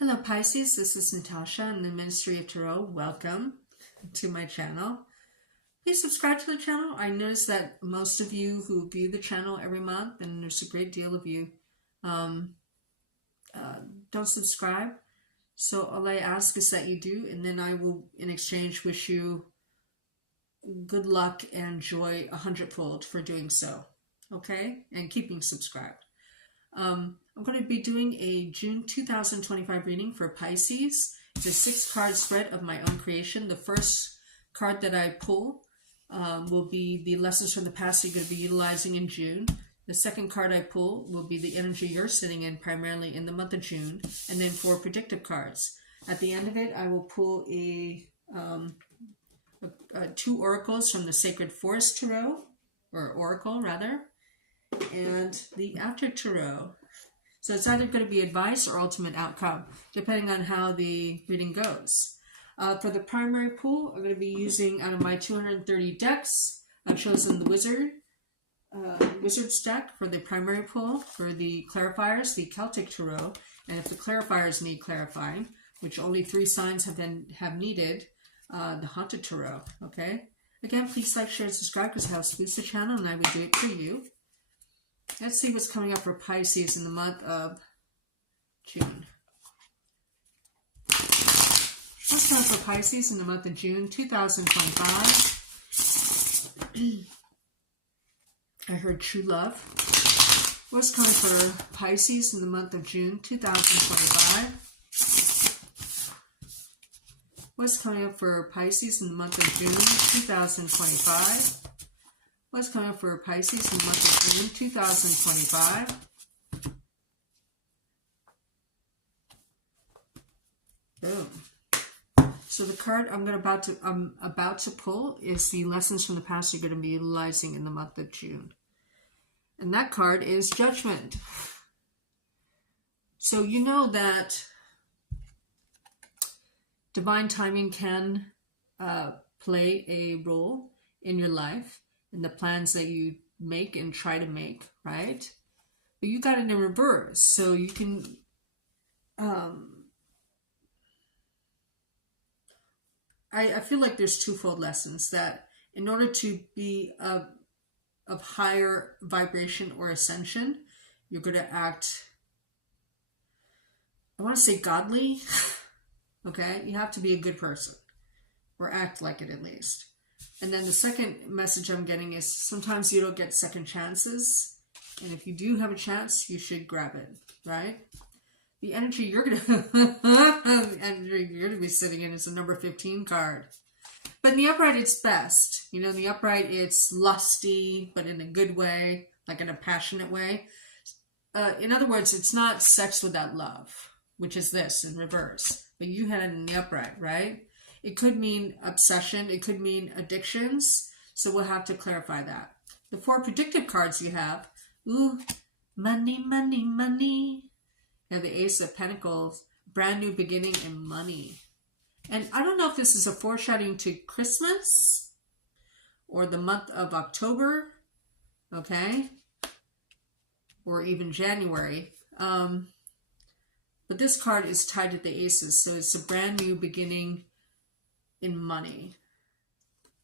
Hello Pisces, this is Natasha in the Ministry of Tarot. Welcome to my channel. Please subscribe to the channel. I notice that most of you who view the channel every month, and there's a great deal of you, don't subscribe. So all I ask is that you do, and then I will in exchange wish you good luck and joy 100-fold for doing so. Okay? And keeping subscribed. I'm going to be doing a June 2025 reading for Pisces. It's a 6-card spread of my own creation. The first card that I pull will be the lessons from the past you're going to be utilizing in June. The second card I pull will be the energy you're sitting in primarily in the month of June, and then 4 predictive cards. At the end of it, I will pull 2 oracles from the Sacred Forest Tarot, or Oracle rather, and the After Tarot. So it's either going to be advice or ultimate outcome, depending on how the reading goes. For the primary pool, I'm going to be using, out of my 230 decks, I've chosen the Wizard's deck for the primary pool. For the clarifiers, the Celtic Tarot, and if the clarifiers need clarifying, which only 3 signs have needed, the Haunted Tarot. Okay. Again, please like, share, and subscribe because it helps boost the channel, and I would do it for you. Let's see what's coming up for Pisces in the month of June. What's coming up for Pisces in the month of June 2025? I heard true love. What's coming for Pisces in the month of June 2025? What's coming up for Pisces in the month of June 2025? What's coming up for Pisces in the month of June 2025? Boom. So the card I'm about to pull is the lessons from the past you're going to be utilizing in the month of June. And that card is Judgment. So you know that divine timing can play a role in your life, in the plans that you make and try to make, right? But you got it in reverse, so you can I feel like there's twofold lessons, that in order to be of higher vibration or ascension, you're going to act, I want to say godly. Okay, you have to be a good person, or act like it at least. And then the second message I'm getting is sometimes you don't get second chances. And if you do have a chance, you should grab it, right? The energy you're going to be sitting in is the number 15 card. But in the upright, it's best. You know, in the upright, it's lusty, but in a good way, like in a passionate way. In other words, it's not sex without love, which is this in reverse. But you had it in the upright, right? It could mean obsession. It could mean addictions. So we'll have to clarify that. The 4 predictive cards you have. Ooh, money, money, money. You have the Ace of Pentacles, brand new beginning, and money. And I don't know if this is a foreshadowing to Christmas or the month of October, okay? Or even January. But this card is tied to the Aces, so it's a brand new beginning in money.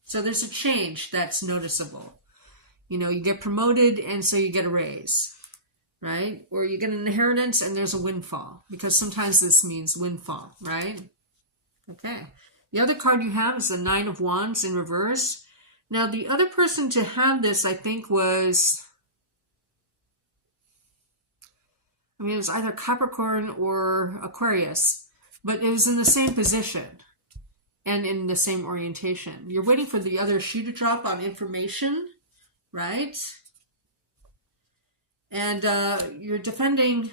So there's a change that's noticeable. You know, you get promoted and so you get a raise, right? Or you get an inheritance and there's a windfall, because sometimes this means windfall, right? Okay. The other card you have is the 9 of Wands in reverse. Now, the other person to have this, I think, was, it was either Capricorn or Aquarius, but it was in the same position and in the same orientation. You're waiting for the other shoe to drop on information, right? And you're defending,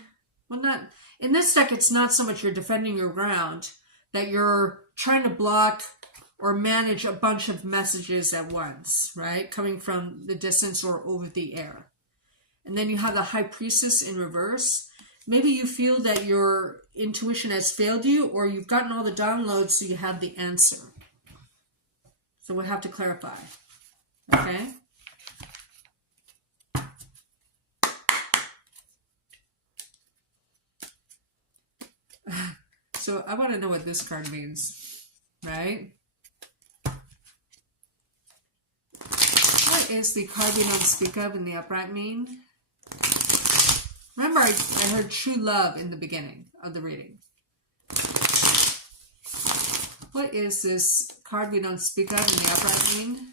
well, not, in this deck, it's not so much you're defending your ground, that you're trying to block or manage a bunch of messages at once, right? Coming from the distance or over the air. And then you have the High Priestess in reverse. Maybe you feel that your intuition has failed you, or you've gotten all the downloads so you have the answer. So we'll have to clarify. Okay? So I want to know what this card means, right? What is the card we don't speak of in the upright mean? Remember, I heard true love in the beginning of the reading. What is this card we don't speak of in the upright mean?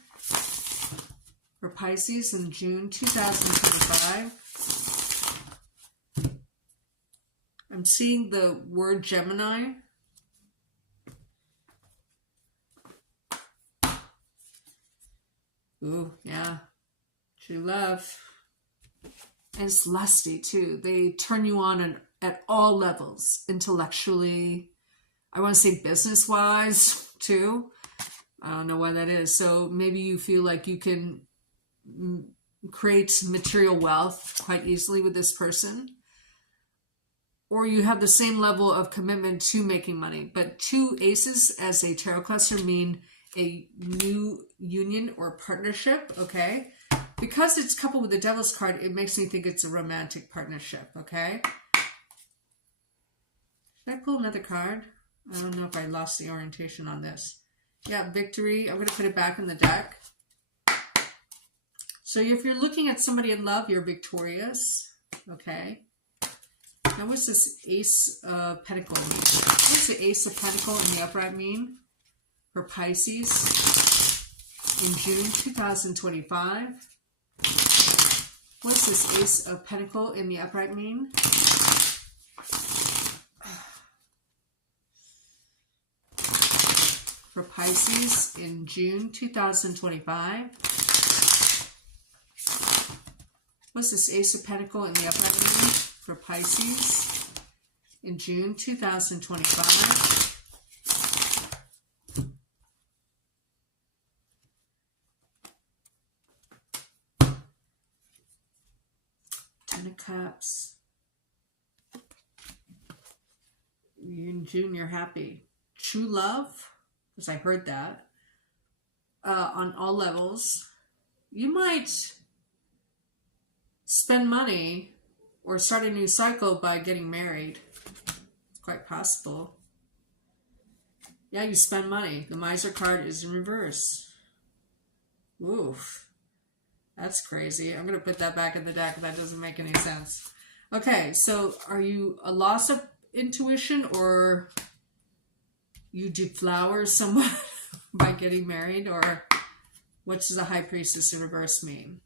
For Pisces in June 2025. I'm seeing the word Gemini. Ooh, yeah. True love. And it's lusty too. They turn you on at all levels. Intellectually. I want to say business-wise too. I don't know why that is. So maybe you feel like you can create material wealth quite easily with this person. Or you have the same level of commitment to making money. But 2 aces as a tarot cluster mean a new union or partnership, okay? Because it's coupled with the Devil's card, it makes me think it's a romantic partnership, okay? Should I pull another card? I don't know if I lost the orientation on this. Yeah, victory. I'm going to put it back in the deck. So if you're looking at somebody in love, you're victorious, okay? Now, what's this Ace of Pentacles mean? What's the Ace of Pentacles in the upright mean for Pisces in June 2025? What's this Ace of Pentacles in the upright mean? For Pisces in June 2025. What's this Ace of Pentacles in the upright mean for Pisces in June 2025? Ten of Cups. In June, you're happy. True love, because I heard that, on all levels. You might spend money or start a new cycle by getting married. It's quite possible. Yeah, you spend money. The Miser card is in reverse. Oof. That's crazy. I'm going to put that back in the deck. That doesn't make any sense. Okay, so are you a loss of intuition, or you deflower someone by getting married? Or what does the High Priestess in reverse mean?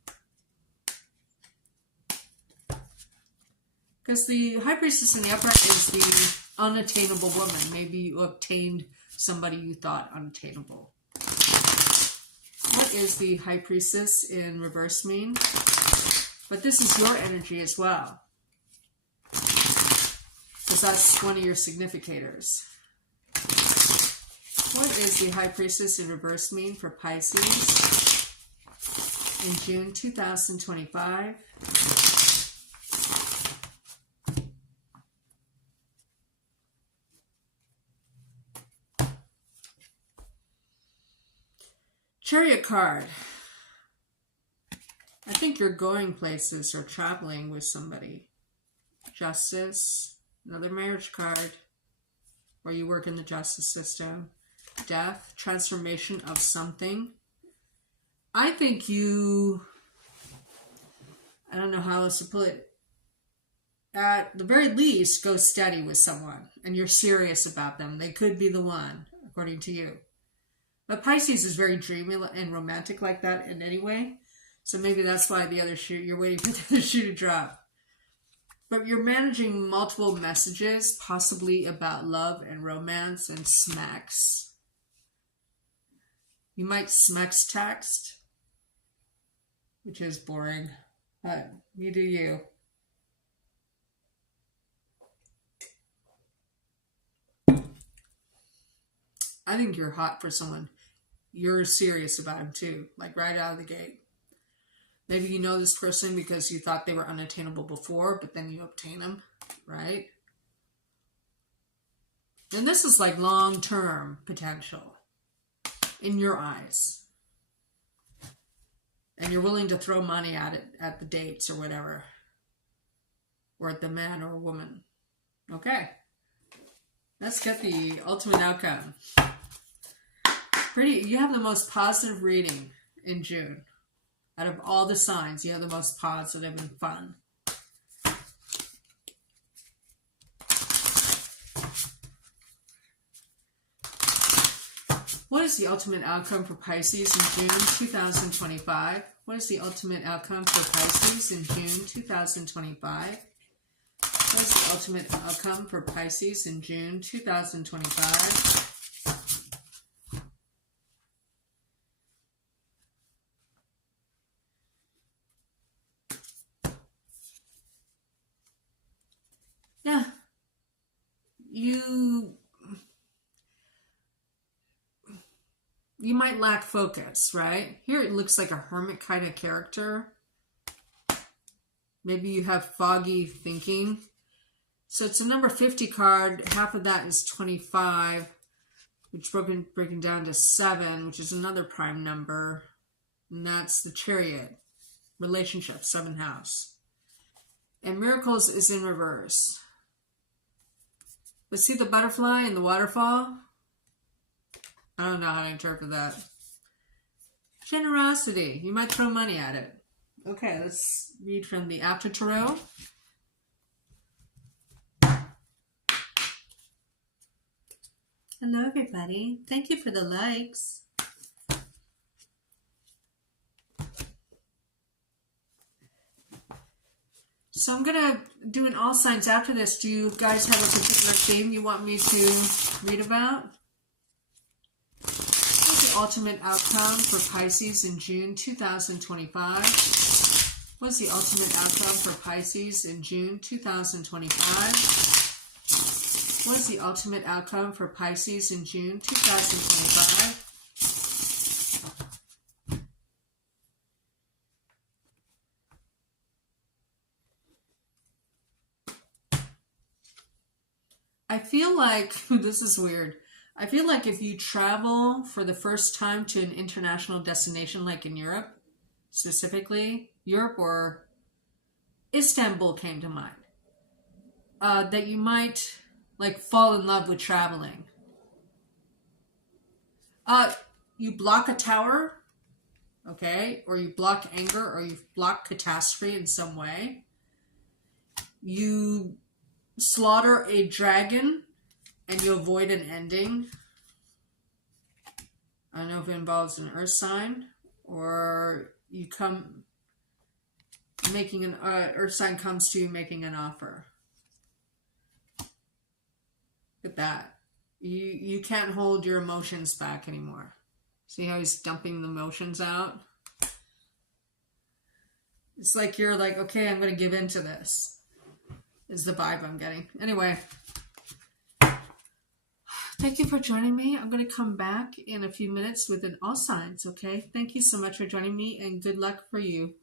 Because the High Priestess in the upright is the unattainable woman. Maybe you obtained somebody you thought unattainable. What is the High Priestess in reverse mean? But this is your energy as well, because that's one of your significators. What is the High Priestess in reverse mean for Pisces in June 2025? Chariot card. I think you're going places or traveling with somebody. Justice. Another marriage card. Or you work in the justice system. Death. Transformation of something. I think you... I don't know how else to put it. At the very least, go steady with someone. And you're serious about them. They could be the one, according to you. But Pisces is very dreamy and romantic like that in any way. So maybe that's why the other shoe, you're waiting for the other shoe to drop. But you're managing multiple messages, possibly about love and romance and smacks. You might smacks text, which is boring. But you do you. I think you're hot for someone. You're serious about him too, like right out of the gate. Maybe you know this person because you thought they were unattainable before, but then you obtain them, right? And this is like long-term potential in your eyes. And you're willing to throw money at it, at the dates or whatever. Or at the man or woman. Okay. Let's get the ultimate outcome. You have the most positive reading in June. Out of all the signs, you have the most positive and fun. What is the ultimate outcome for Pisces in June 2025? What is the ultimate outcome for Pisces in June 2025? What is the ultimate outcome for Pisces in June 2025? Yeah. You might lack focus, right? Here it looks like a hermit kind of character. Maybe you have foggy thinking. So it's a number 50 card. Half of that is 25, which breaking down to 7, which is another prime number. And that's the Chariot. Relationship, 7th house. And Miracles is in reverse. But see the butterfly and the waterfall? I don't know how to interpret that. Generosity. You might throw money at it. Okay, let's read from the After Tarot. Hello, everybody. Thank you for the likes. So I'm going to do an all signs after this. Do you guys have a particular theme you want me to read about? What's the ultimate outcome for Pisces in June 2025? What's the ultimate outcome for Pisces in June 2025? What is the ultimate outcome for Pisces in June 2025? I feel like, this is weird, I feel like if you travel for the first time to an international destination like in Europe, specifically, Europe or Istanbul came to mind, that you might like fall in love with traveling. You block a tower, okay, or you block anger, or you block catastrophe in some way. You slaughter a dragon and you avoid an ending. I don't know if it involves an earth sign, or you come making an earth sign comes to you making an offer. Look at that. You can't hold your emotions back anymore. See how he's dumping the emotions out? It's like you're like, okay, I'm going to give in to this. Is the vibe I'm getting. Anyway, thank you for joining me. I'm going to come back in a few minutes with an all signs, okay? Thank you so much for joining me, and good luck for you.